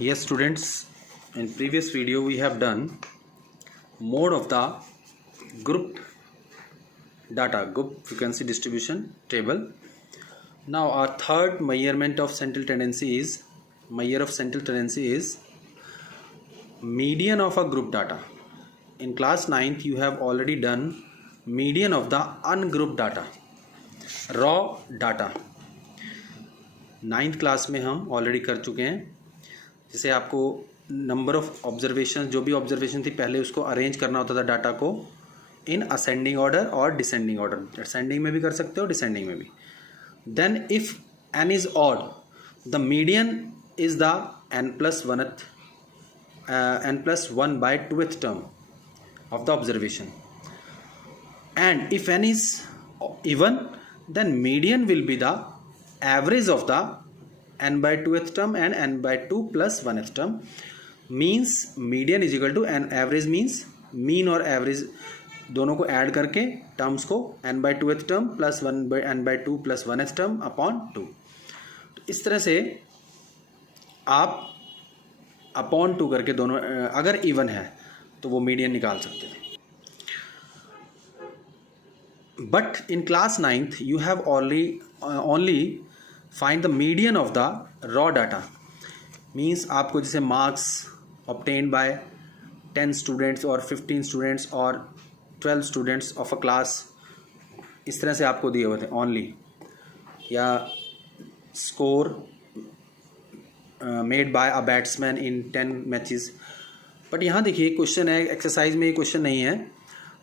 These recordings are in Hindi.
Yes, students, in previous video we have done mode of the group data, group frequency distribution table. Now our third measurement of central tendency is median of a group data. In class 9th you have already done median of the ungrouped data, raw data. 9th class में हम ऑलरेडी कर चुके हैं. जैसे आपको नंबर ऑफ ऑब्जर्वेशन, जो भी ऑब्जर्वेशन थी पहले उसको अरेंज करना होता था डाटा को इन असेंडिंग ऑर्डर और डिसेंडिंग ऑर्डर. असेंडिंग में भी कर सकते हो, डिसेंडिंग में भी. Then if n is odd, the median is the n plus 1 by 2th term of the observation, and if n is even, then median will be the average of the n by 2th term and n by 2 plus 1th term. Means median is equal to n average, means mean और average दोनों को ऐड करके टर्म्स को n by 2th term plus 1 by n by 2 plus 1th term upon 2. तो इस तरह से आप अपॉन 2 करके दोनों अगर इवन है तो वो मीडियन निकाल सकते थे. But in class 9th you have only find the median of the raw data. Means आपको जैसे मार्क्स ऑब्टेन्ड बाय 10 स्टूडेंट्स और 15 स्टूडेंट्स और 12 स्टूडेंट्स ऑफ अ क्लास, इस तरह से आपको दिए हुए थे ओनली, या score made by a batsman in 10 matches. But यहाँ देखिए क्वेश्चन है, एक्सरसाइज में ये क्वेश्चन नहीं है.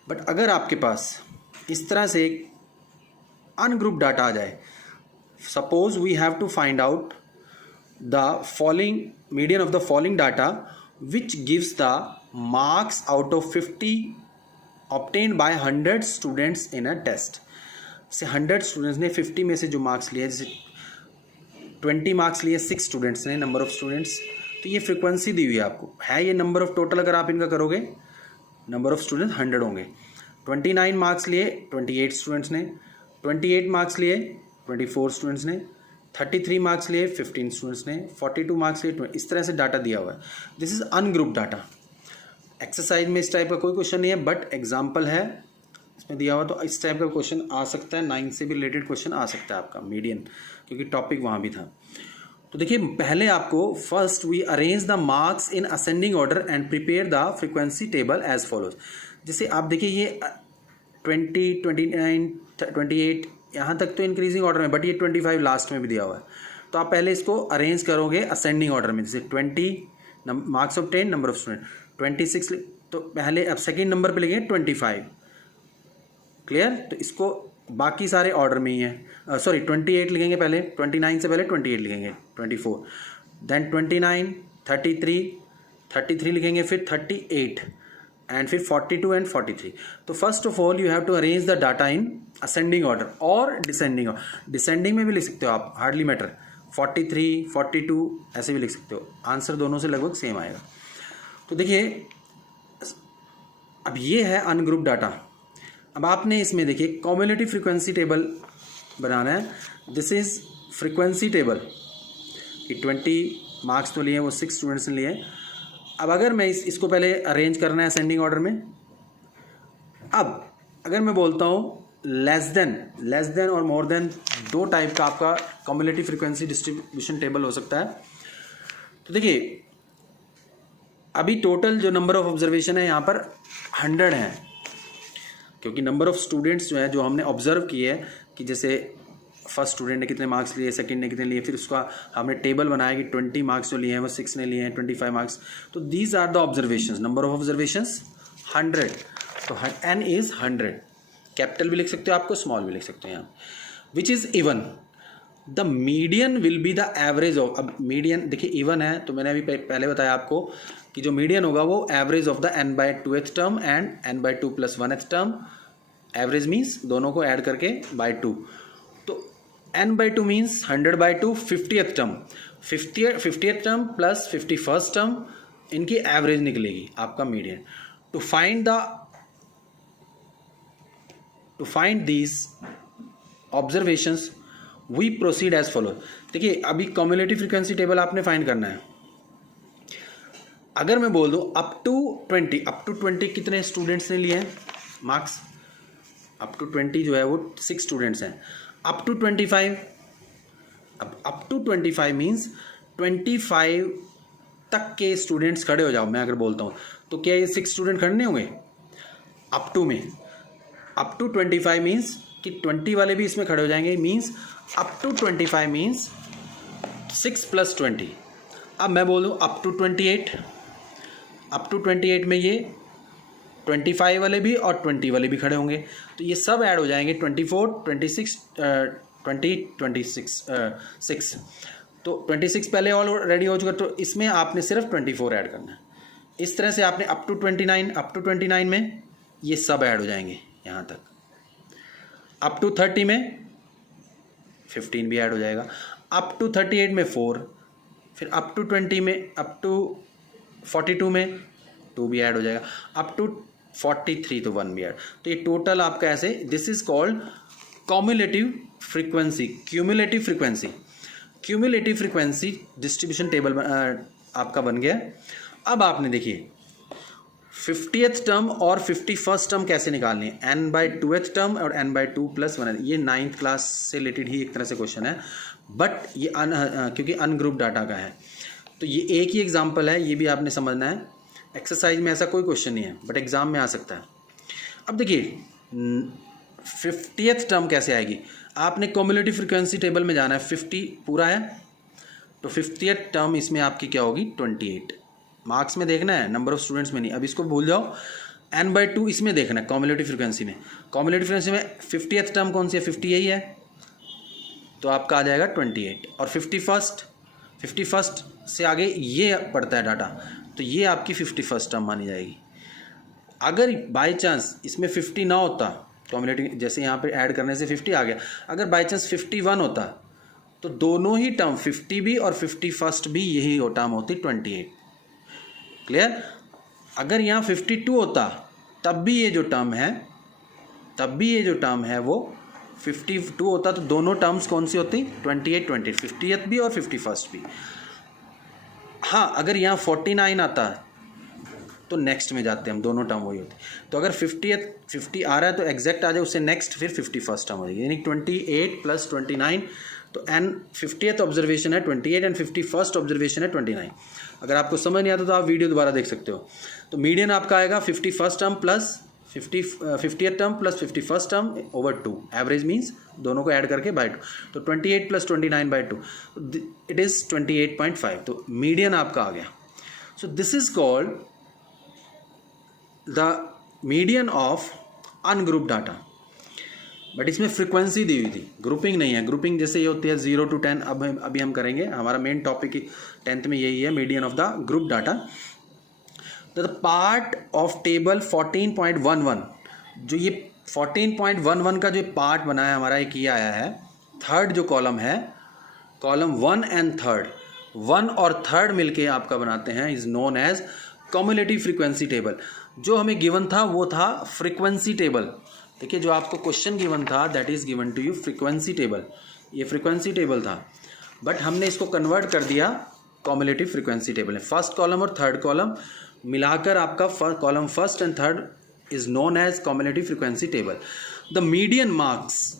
बट अगर आपके पास इस तरह से एक अनग्रुप डाटा आ जाए, suppose we have to find out the following median of the following data which gives the marks out of 50 obtained by 100 students in a test. से 100 स्टूडेंट्स ने 50 में से जो मार्क्स लिए, जैसे 20 मार्क्स लिए 6 स्टूडेंट्स ने, नंबर ऑफ स्टूडेंट्स, तो ये फ्रीक्वेंसी दी हुई है आपको. है ये नंबर ऑफ टोटल, अगर आप इनका करोगे नंबर ऑफ स्टूडेंट 100 होंगे. 29 मार्क्स लिए 28 स्टूडेंट्स ने, 28 मार्क्स लिए 24 स्टूडेंट्स ने, 33 मार्क्स लिए 15 स्टूडेंट्स ने, 42 मार्क्स लिए 20. इस तरह से डाटा दिया हुआ है. This is ungroup data. Exercise में इस टाइप का कोई क्वेश्चन नहीं है, बट एग्जाम्पल है इसमें दिया हुआ, तो इस टाइप का क्वेश्चन आ सकता है. 9 से भी रिलेटेड क्वेश्चन आ सकता है आपका मीडियन, क्योंकि टॉपिक वहाँ भी था. तो देखिए पहले आपको first we arrange the marks in ascending order and prepare the frequency table as follows. जैसे आप देखिए ये 20, 29, 28 यहाँ तक तो इंक्रीजिंग ऑर्डर में, बट ये 25 लास्ट में भी दिया हुआ है. तो आप पहले इसको अरेंज करोगे असेंडिंग ऑर्डर में. जैसे 20 marks of 10, number of student 26, तो पहले अब सेकेंड नंबर पे लिखेंगे 25. क्लियर. तो इसको बाकी सारे ऑर्डर में ही है. 28 लिखेंगे पहले, 29 से पहले 28 लिखेंगे, 24, देन 29, 33 लिखेंगे, फिर 38 एंड फिर 42 एंड 43. तो first of all you have to arrange the data in ascending order और डिसेंडिंग. डिसेंडिंग में भी लिख सकते हो आप, हार्डली मैटर. 43, 42 ऐसे भी लिख सकते हो. आंसर दोनों से लगभग सेम आएगा. तो देखिए अब ये है अनग्रुप डाटा. अब आपने इसमें देखिए कॉम्युलेटिव फ्रीक्वेंसी टेबल बनाना है. दिस इज फ्रीक्वेंसी टेबल कि 20 मार्क्स तो लिए, वो 6 स्टूडेंट्स ने लिए. अब अगर मैं इसको पहले अरेंज करना है असेंडिंग ऑर्डर में. अब अगर मैं बोलता हूँ लेस देन और मोर देन, दो टाइप का आपका कॉम्युलेटिव फ्रीक्वेंसी डिस्ट्रीब्यूशन टेबल हो सकता है. तो देखिए अभी टोटल जो नंबर ऑफ ऑब्जर्वेशन है यहाँ पर 100 है, क्योंकि नंबर ऑफ स्टूडेंट्स जो है जो हमने ऑब्जर्व किए है कि जैसे फर्स्ट स्टूडेंट ने कितने मार्क्स लिए, सेकंड ने कितने लिए, फिर उसका हमने टेबल बनाया कि 20 मार्क्स जो लिए हैं वो 6 ने लिए हैं, 25 मार्क्स. तो these are the observations, number of observations 100. तो n इज 100. कैपिटल भी लिख सकते हो, आपको स्मॉल भी लिख सकते हो यहाँ. Which is even. The median will be the average of. अब मीडियन देखिए इवन है, तो मैंने अभी पहले बताया आपको कि जो मीडियन होगा वो average of the n by 2th term and n by 2 plus 1th term. Average means दोनों को ऐड करके by 2. तो n by 2 means 100 by 2 50th term. 50th term plus 51st term, इनकी एवरेज निकलेगी आपका median. To find these observations we proceed as follow. देखिए अभी कम्युलेटिव फ्रीक्वेंसी टेबल आपने फाइंड करना है. अगर मैं बोल दूं अप टू 20 कितने स्टूडेंट्स ने लिए हैं मार्क्स? अप टू 20 जो है वो 6 स्टूडेंट्स हैं। अप टू 25, अब अप टू 25 मीन्स 25 तक के स्टूडेंट्स खड़े हो जाओ। मैं अगर बोलता हूँ तो क्या ये 6 स्टूडेंट खड़े नहीं होंगे अप टू में? अप टू 25 मीन्स कि 20 वाले भी इसमें खड़े हो जाएंगे, मीन्स अप टू 25 मीन्स 6 + 20। अब मैं बोल दूँ अप टू 28, अप टू 28 में ये 25 वाले भी और 20 वाले भी खड़े होंगे, तो ये सब ऐड हो जाएंगे 24, 26, 6। तो 26 पहले ऑलरेडी हो चुका, तो इसमें आपने सिर्फ 24 ऐड करना है। इस तरह से आपने अप टू 29 में ये सब ऐड हो जाएंगे यहाँ तक। अप टू 30 में 15 भी ऐड हो जाएगा, अप टू 38 में 4, फिर अप टू 20 में, अप टू 42 में 2 भी ऐड हो जाएगा, अप टू 43 तो 1 भी ऐड। तो ये टोटल आपका ऐसे, this is called cumulative frequency, cumulative frequency distribution table आपका बन गया। अब आपने देखिए 50th टर्म और 51st टर्म कैसे निकालनी है, n/2th टर्म और n/2 + 1। ये 9th क्लास से रिलेटेड ही एक तरह से क्वेश्चन है, बट ये क्योंकि अनग्रुप डाटा का है तो ये एक ही एग्जांपल है, ये भी आपने समझना है। एक्सरसाइज में ऐसा कोई क्वेश्चन नहीं है, बट एग्जाम में आ सकता है। अब देखिए 50th टर्म कैसे आएगी, आपने कम्युलेटिव फ्रीक्वेंसी टेबल में जाना है। 50 पूरा है तो 50th टर्म इसमें आपकी क्या होगी 28। मार्क्स में देखना है, नंबर ऑफ स्टूडेंट्स में नहीं। अब इसको भूल जाओ, n/2 इसमें देखना है कम्युलेटिव फ्रीक्वेंसी में। कम्युलेटिव फ्रीक्वेंसी में 50th टर्म कौन सी है, 50 यही है, तो आपका आ जाएगा 28। और 51st से आगे ये पड़ता है डाटा, तो ये आपकी 51st टर्म मानी जाएगी। अगर बाई चांस इसमें 50 ना होता, कम्युलेटिव जैसे यहाँ पे ऐड करने से 50 आ गया, अगर बाई चांस 51 होता तो दोनों ही टर्म 50 भी और 51st भी यही टर्म होती 28। क्लियर? अगर यहाँ 52 होता तब भी ये जो टर्म है वो 52 होता, तो दोनों टर्म्स कौन सी होती 28, 50th भी और 51st भी। हाँ, अगर यहाँ 49 आता तो नेक्स्ट में जाते हैं हम, दोनों टर्म वही होती। तो अगर 50 आ रहा है तो एग्जैक्ट आ जाए, उससे नेक्स्ट फिर 51st टर्म हो जाएगी, यानी 28 + 29। तो 50th ऑब्जर्वेशन है 28 एंड 51st ऑब्जर्वेशन है 29। अगर आपको समझ नहीं आता तो आप वीडियो दोबारा देख सकते हो। तो मीडियन आपका आएगा 51st term plus 50th term plus 51st term over 2। Average means दोनों को ऐड करके बाय 2, तो 28 + 29/2 इट इज़ 28.5। तो मीडियन आपका आ गया। So this is called the median of ungroup data. But इसमें फ्रीक्वेंसी दी हुई थी, ग्रुपिंग नहीं है। ग्रुपिंग जैसे ये होती है 0 to 10, अभी हम करेंगे। हमारा मेन टॉपिक 10th में यही है, median of the group data. The part of table 14.11, जो ये 14.11 का जो पार्ट बना है हमारा, एक ये आया है। थर्ड जो कॉलम है, कॉलम 1 एंड 3, 1 और 3 मिलके आपका बनाते हैं, is known as cumulative frequency table. जो हमें गिवन था वो था फ्रीक्वेंसी टेबल। देखिए जो आपको क्वेश्चन गिवन था that is given to you frequency table, ये फ्रीक्वेंसी टेबल था, बट हमने इसको कन्वर्ट कर दिया कम्युलेटिव फ्रीक्वेंसी टेबल में। फर्स्ट कॉलम और थर्ड कॉलम मिलाकर आपका column first and third is known as cumulative frequency table. The median marks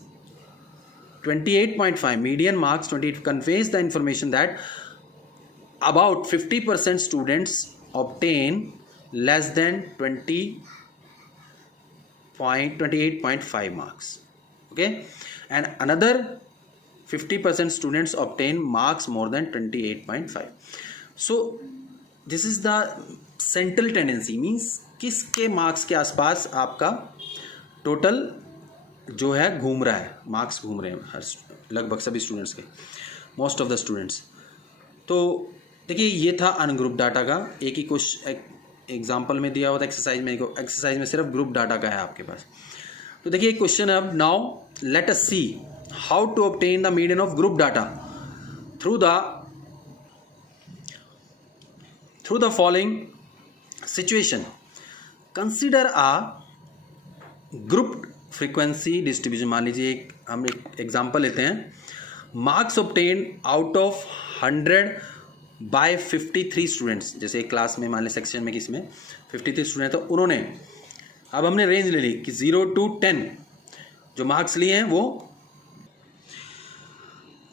28.5, median marks 28 conveys the information that about 50% students obtain less than 28.5 marks, okay, and another 50% students obtain marks more than 28.5. So this is the central tendency, means किसके मार्क्स के आसपास आपका टोटल जो है घूम रहा है, मार्क्स घूम रहे हैं हर लगभग सभी स्टूडेंट्स के, मोस्ट ऑफ द स्टूडेंट्स। तो देखिए ये था अनग्रुप डाटा का, एक ही क्वेश्चन एग्जाम्पल में दिया हुआ था एक्सरसाइज में, एक्सरसाइज में सिर्फ ग्रुप डाटा का है आपके पास। तो देखिए एक क्वेश्चन है अब, now let us see how to obtain the median of group data through the following situation. Consider a group frequency distribution. मान लीजिए हम एक एग्जाम्पल लेते हैं, marks obtain out of 100 by 53 students, जैसे एक क्लास में मान लें सेक्शन में किसी में 53 स्टूडेंट तो उन्होंने, अब हमने रेंज ले ली कि 0 to 10 जो मार्क्स लिए हैं वो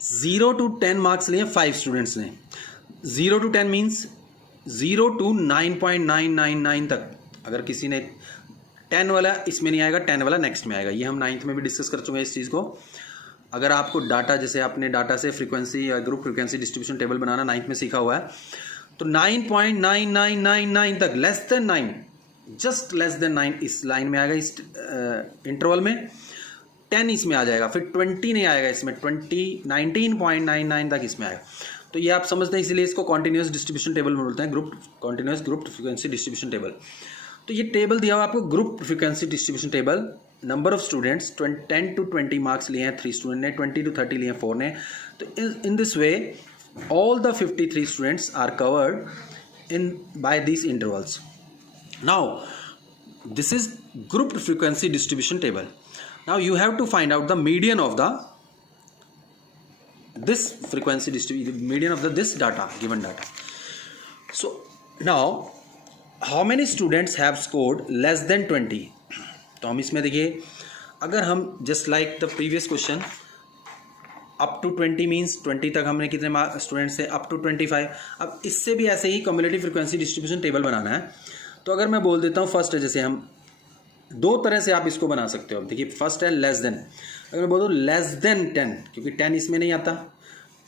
0 to 10 मार्क्स लिए 5 स्टूडेंट्स ने। 0 to 10 मीन्स 0 to 9.999 तक। अगर किसी ने 10 वाला इसमें नहीं आएगा, 10 वाला नेक्स्ट में आएगा। ये हम 9th में भी डिस्कस कर चुके हैं इस चीज़ को। अगर आपको डाटा, जैसे आपने डाटा से फ्रीक्वेंसी या ग्रुप फ्रीक्वेंसी डिस्ट्रीब्यूशन टेबल बनाना 9th में सीखा हुआ है, तो 9.9999 तक, less than 9, just less than 9 इस लाइन में आएगा, इस इंटरवल में 10 इसमें आ जाएगा, फिर 20 नहीं आएगा इसमें, 19.99 तक इसमें आएगा। तो ये आप समझते हैं, इसीलिए इसको कॉन्टिन्यूस डिस्ट्रीब्यूशन टेबल में बोलते हैं, continuous group frequency distribution table. तो ये टेबल दिया हुआ आपको, group frequency distribution table. Number of students 10 to 20 marks लिए हैं 3 स्टूडेंट ने, 20 to 30 लिए हैं 4 ने। तो in this way all the 53 students are covered in by this intervals. Now this is group frequency distribution table. Now you have to find out the median of this frequency distribution, median of this data, given data. So now how many students have scored less than 20? तो हम इसमें देखिए, अगर हम just like the previous question, up to 20 means 20 तक हमने कितने स्टूडेंट्स थे, up to 25। अब इससे भी ऐसे ही कम्युलेटिव फ्रीक्वेंसी डिस्ट्रीब्यूशन टेबल बनाना है। तो अगर मैं बोल देता हूँ फर्स्ट, जैसे हम दो तरह से आप इसको बना सकते हो। देखिए फर्स्ट है लेस देन। अगर मैं बोल दूँ लेस देन 10, क्योंकि 10 इसमें नहीं आता,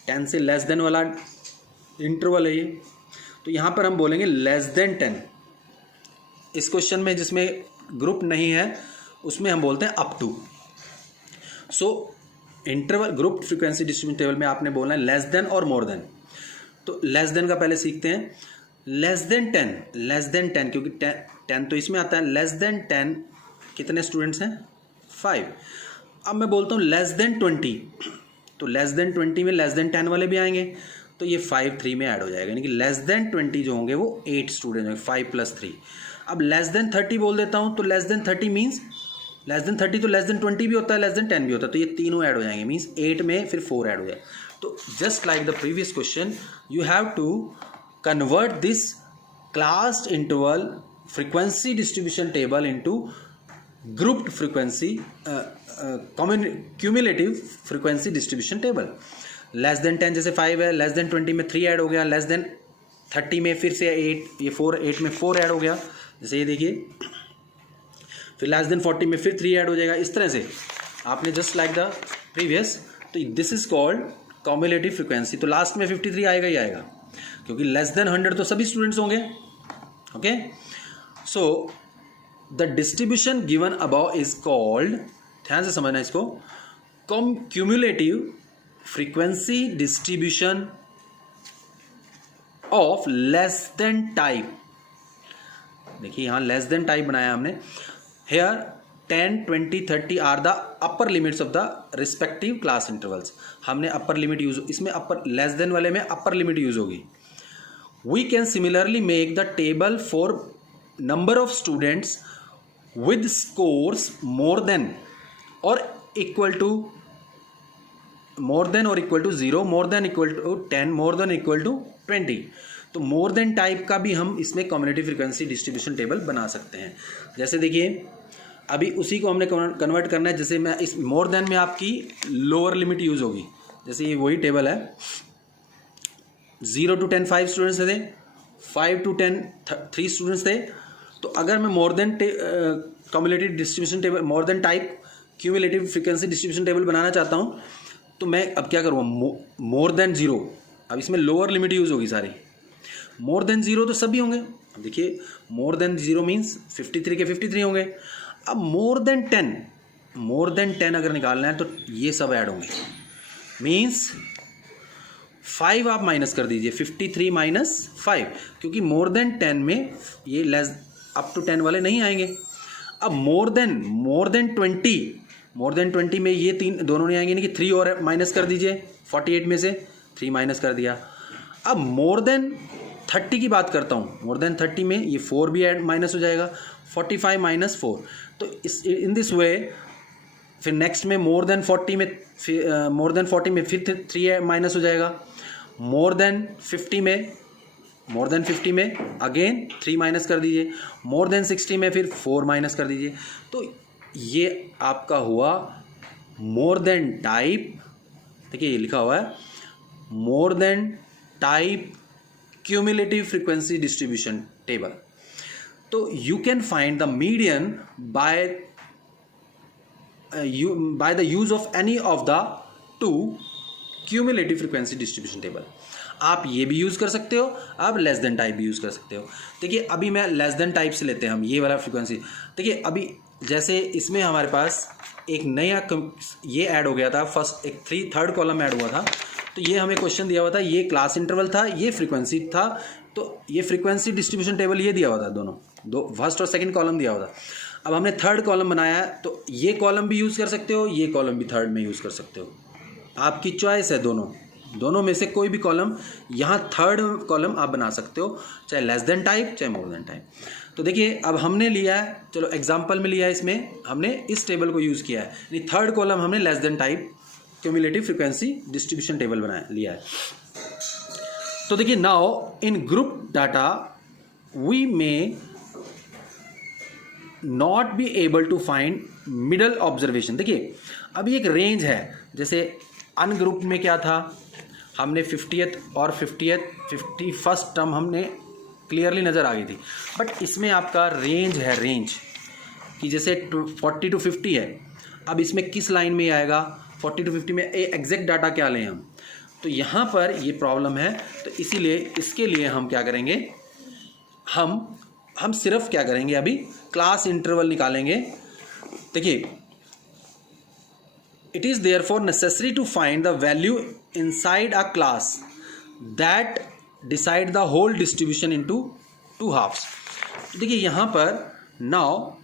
10 से लेस देन वाला इंटरवल है ये, तो यहाँ पर हम बोलेंगे लेस देन 10। इस क्वेश्चन में जिसमें ग्रुप नहीं है उसमें हम बोलते हैं up to. So interval group frequency distribution table में आपने बोलना है लेस देन और मोर देन। तो लेस देन का पहले सीखते हैं। लेस देन 10, क्योंकि 10 तो इसमें आता है। लेस देन 10 कितने स्टूडेंट्स हैं? 5। अब मैं बोलता हूँ लेस देन 20, तो लेस देन 20 में लेस देन 10 वाले भी आएंगे, तो ये 5 3 में ऐड हो जाएगा, यानी कि लेस देन 20 जो होंगे वो 8 स्टूडेंट होंगे, 5 + 3। अब लेस देन 30 बोल देता हूँ, तो less then 30 means less than 30 तो लेस देन 20 भी होता है, लेस देन 10 भी होता है, तो ये तीनों ऐड हो जाएंगे, मीन्स 8 में फिर 4 ऐड हो जाए। तो just like the previous question, you have to convert this classed interval frequency distribution table into grouped frequency cumulative frequency distribution table। Less than 10 जैसे 5 है, लेस देन 20 में 3 ऐड हो गया, लेस देन 30 में फिर से 8, ये 8 में 4 ऐड हो गया, जैसे ये देखिए, फिर लेस देन 40 में फिर 3 ऐड हो जाएगा। इस तरह से आपने जस्ट लाइक द प्रीवियस, तो this is called cumulative frequency. तो लास्ट में 53 आएगा ही आएगा, क्योंकि लेस देन 100 तो सभी स्टूडेंट्स होंगे। Okay, so the distribution given above is called, ध्यान से समझना इसको, cumulative frequency distribution of less than type। देखिए यहाँ less than type बनाया हमने। Here 10, 20, 30 are the upper limits of the respective class intervals। हमने upper limit यूज, इसमें upper less than वाले में upper limit यूज होगी। We can similarly make the table for number of students with scores more than or equal to 0, more than equal to 10, more than equal to 20। तो मोर देन टाइप का भी हम इसमें कम्युलेटिव फ्रीक्वेंसी डिस्ट्रीब्यूशन टेबल बना सकते हैं। जैसे देखिए अभी उसी को हमने कन्वर्ट करना है। जैसे मैं इस मोर देन में आपकी लोअर लिमिट यूज होगी, जैसे ये वही टेबल है, 0 to 10 5 स्टूडेंट्स थे, 5 to 10 3 स्टूडेंट्स थे। तो अगर मैं more than cumulative distribution table, more than type cumulative frequency distribution table बनाना चाहता हूँ, तो मैं अब क्या करूँगा, मोर देन 0, अब इसमें लोअर लिमिट यूज़ होगी सारी। मोर देन 0 तो सभी होंगे। अब देखिए मोर देन 0 मीन्स 53 के 53 होंगे। अब मोर देन 10 अगर निकालना है तो ये सब ऐड होंगे, मीन्स 5 आप माइनस कर दीजिए, 53 माइनस 5, क्योंकि मोर देन 10 में ये लेस अप टू 10 वाले नहीं आएंगे। अब मोर देन 20 में ये तीन दोनों नहीं आएंगे, यानी कि 3 और माइनस कर दीजिए, 48 में से 3 माइनस कर दिया। अब मोर देन 30 की बात करता हूँ, मोर देन 30 में ये 4 भी ऐड माइनस हो जाएगा, 45 माइनस 4। तो इन दिस वे फिर नेक्स्ट में मोर देन 40 में फिर 3 माइनस हो जाएगा, मोर देन 50 में अगेन 3 माइनस कर दीजिए, मोर देन 60 में फिर 4 माइनस कर दीजिए। तो ये आपका हुआ मोर देन टाइप, देखिए ये लिखा हुआ है more than type cumulative frequency distribution table. तो you can find the median by the use of any of the two cumulative frequency distribution table. आप ये भी यूज़ कर सकते हो, आप लेस देन टाइप भी यूज़ कर सकते हो। देखिए अभी मैं लेस देन टाइप से लेते हैं हम ये वाला फ्रीक्वेंसी। देखिए अभी जैसे इसमें हमारे पास एक नया ये ऐड हो गया था, फर्स्ट एक थर्ड कॉलम ऐड हुआ था। तो ये हमें क्वेश्चन दिया हुआ था, ये क्लास इंटरवल था, ये फ्रीक्वेंसी था, तो ये फ्रीक्वेंसी डिस्ट्रीब्यूशन टेबल ये दिया हुआ था, दो फर्स्ट और सेकंड कॉलम दिया हुआ था। अब हमने थर्ड कॉलम बनाया है, तो ये कॉलम भी यूज़ कर सकते हो, ये कॉलम भी थर्ड में यूज़ कर सकते हो, आपकी चॉइस है। दोनों में से कोई भी कॉलम, यहाँ थर्ड कॉलम आप बना सकते हो, चाहे लेस देन टाइप चाहे मोर देन टाइप। तो देखिए अब हमने लिया है, चलो एग्जांपल में लिया है, इसमें हमने इस टेबल को यूज़ किया है, यानी थर्ड कॉलम हमने less than type cumulative frequency distribution table लिया है। तो देखिए now in group data we may not be able to find middle observation. देखिए अभी एक रेंज है, जैसे अनग्रुप में क्या था, हमने 50th और 51st टर्म हमने क्लियरली नज़र आ गई थी। बट इसमें आपका रेंज है, रेंज कि जैसे 40 to 50 है, अब इसमें किस लाइन में आएगा, 40 to 50 में एग्जैक्ट डाटा क्या लें हम, तो यहाँ पर ये प्रॉब्लम है। तो इसीलिए इसके लिए हम क्या करेंगे, हम सिर्फ क्या करेंगे, अभी क्लास इंटरवल निकालेंगे। देखिए it is therefore necessary to find the value inside a class that decide the whole distribution into two halves। देखिए यहाँ पर now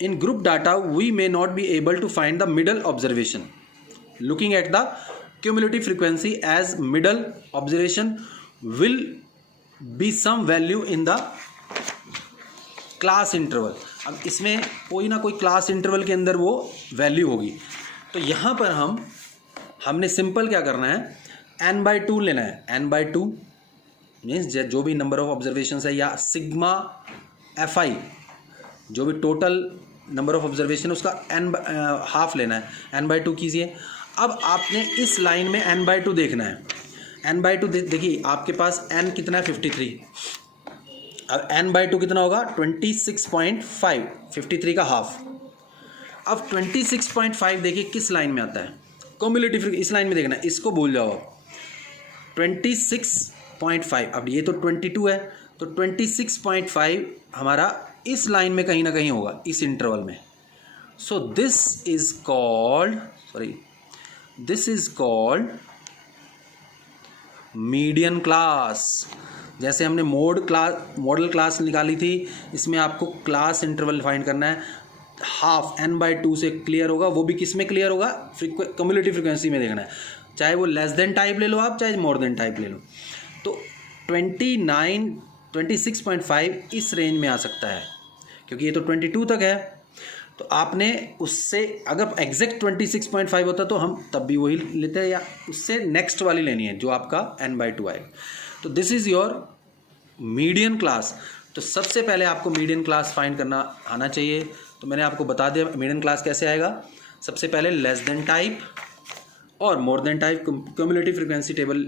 in group data we may not be able to find the middle observation looking at the cumulative frequency as middle observation will be some value in the class interval। अब इसमें कोई ना कोई क्लास इंटरवल के अंदर वो वैल्यू होगी। तो यहाँ पर हमने सिंपल क्या करना है, n/2 लेना है। n/2 मीन्स जो भी नंबर ऑफ ऑब्जर्वेशन है, या सिग्मा fi जो भी टोटल नंबर ऑफ ऑब्जर्वेशन उसका हाफ लेना है, n/2 कीजिए। अब आपने इस लाइन में n/2 देखना है। n/2 देखिए आपके पास n कितना है, 53। अब n/2 कितना होगा, 26.5, 53 का हाफ। अब 26.5 देखिए किस लाइन में आता है, क्यूमुलेटिव, इस लाइन में देखना है, इसको भूल जाओ। 26.5, अब ये तो 22 है, तो 26.5 हमारा इस लाइन में कहीं ना कहीं होगा, इस इंटरवल में। So this is called median class. जैसे हमने मॉडल क्लास निकाली थी, इसमें आपको क्लास इंटरवल फाइंड करना है। हाफ n/2 से क्लियर होगा, वो भी किस में क्लियर होगा, क्यूमुलेटिव फ्रीक्वेंसी में देखना है, चाहे वो लेस देन टाइप ले लो आप, चाहे मोर देन टाइप ले लो। तो 26.5 इस रेंज में आ सकता है, क्योंकि ये तो 22 तक है। तो आपने उससे अगर एग्जैक्ट 26.5 होता तो हम तब भी वही लेते हैं, या उससे नेक्स्ट वाली लेनी है जो आपका n/2 आएगा। तो this is your median class. तो सबसे पहले आपको मीडियन क्लास फाइंड करना आना चाहिए। तो मैंने आपको बता दिया मीडियन क्लास कैसे आएगा। सबसे पहले लेस देन टाइप और more than type cumulative frequency table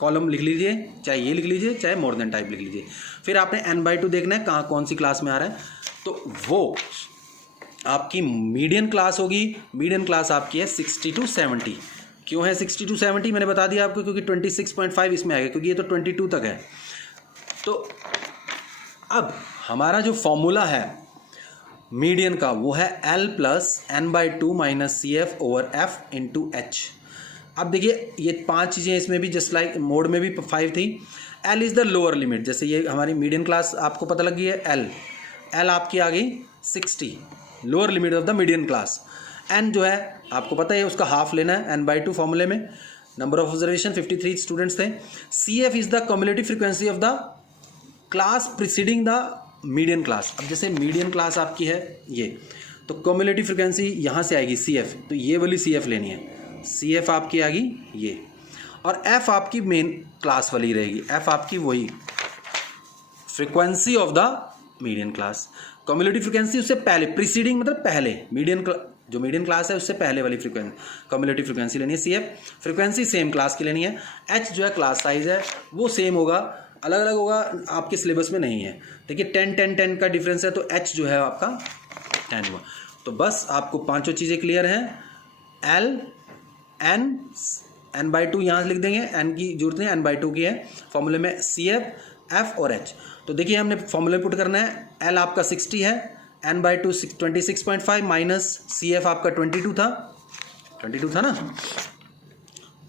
column लिख लीजिए, चाहे ये लिख लीजिए चाहे मोर देन टाइप लिख लीजिए। फिर आपने n/2 देखना है कहाँ कौन सी क्लास में आ रहा है, तो वो आपकी मीडियन क्लास होगी। मीडियन क्लास आपकी है 60 to 70। क्यों है 60 to 70 मैंने बता दिया आपको, क्योंकि 26.5 इसमें आएगा, क्योंकि ये तो 22 तक है। तो अब हमारा जो फॉर्मूला है मीडियन का वो है L + n/2 - CF/F × H। अब देखिए ये 5 चीज़ें इसमें भी जस्ट लाइक मोड में भी 5 थी। L is the lower limit, जैसे ये हमारी मीडियन क्लास आपको पता लग गई है। L आपकी आ गई 60, lower limit of the median class. N जो है आपको पता है उसका हाफ लेना है n/2 फॉर्मूले में। नंबर ऑफ ऑब्जर्वेशन 53 स्टूडेंट्स थे। CF is the cumulative frequency of the class preceding the median class. अब जैसे मीडियन क्लास आपकी है ये, तो क्यूमुलेटिव फ्रीक्वेंसी यहाँ से आएगी CF, तो ये वाली CF लेनी है। CF आपकी आ गई ये, और एफ आपकी मेन क्लास वाली रहेगी, एफ आपकी वही frequency of the median class. Cumulative frequency उससे पहले, प्रीसीडिंग मतलब पहले, जो मीडियन क्लास है उससे पहले वाली फ्रीक्वेंसी कम्युलेटिव फ्रीक्वेंसी लेनी है। C F frequency same class की लेनी है। एच जो है क्लास साइज है वो सेम होगा, अलग अलग होगा, आपके सिलेबस में नहीं है। देखिए 10 10 10 का डिफरेंस है तो एच जो है आपका 10 हुआ। तो बस आपको पांचों चीज़ें क्लियर हैं। एल एन एन बाई 2 यहाँ से लिख देंगे, एन की जरूरत नहीं, एन बाई 2 की है। फॉर्मूले में सी एफ एफ और एच। तो देखिए हमने फॉर्मूले पुट करना है, एल आपका 60 है, N by 2 26.5 minus C F आपका 22 था ना,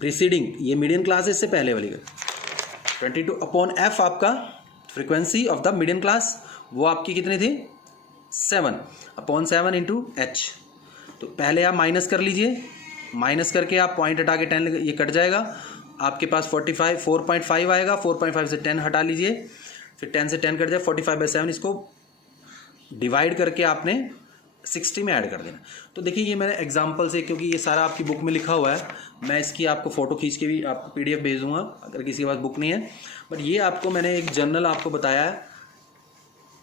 प्रीसीडिंग, ये मीडियन क्लास है इससे पहले वाली का 22 अपॉन एफ आपका frequency of the median class, वो आपकी कितनी थी 7 अपॉन 7 इंटू एच। तो पहले आप माइनस कर लीजिए, माइनस करके आप पॉइंट हटा के 10 ये कट जाएगा, आपके पास 4.5 आएगा। 4.5 से 10 हटा लीजिए, फिर 10 से 10 कट जाए, 45/7 इसको डिवाइड करके आपने 60 में ऐड कर देना। तो देखिए ये मैंने एग्जांपल से, क्योंकि ये सारा आपकी बुक में लिखा हुआ है, मैं इसकी आपको फ़ोटो खींच के भी आपको PDF भेज दूँगा अगर किसी के पास बुक नहीं है। बट ये आपको मैंने एक जनरल आपको बताया है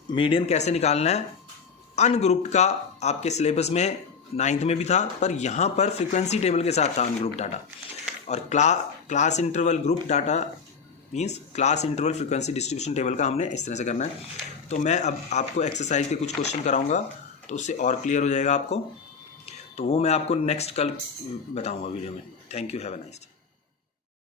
मीडियन कैसे निकालना है। अनग्रुप्ड का आपके सिलेबस में 9th में भी था, पर यहाँ पर फ्रीक्वेंसी टेबल के साथ था अनग्रुप्ड डाटा। और class interval group data means class interval frequency distribution table का हमने इस तरह से करना है। तो मैं अब आपको एक्सरसाइज के कुछ क्वेश्चन कराऊंगा तो उससे और क्लियर हो जाएगा आपको। तो वो मैं आपको नेक्स्ट कल बताऊंगा वीडियो में। Thank you, have a nice day.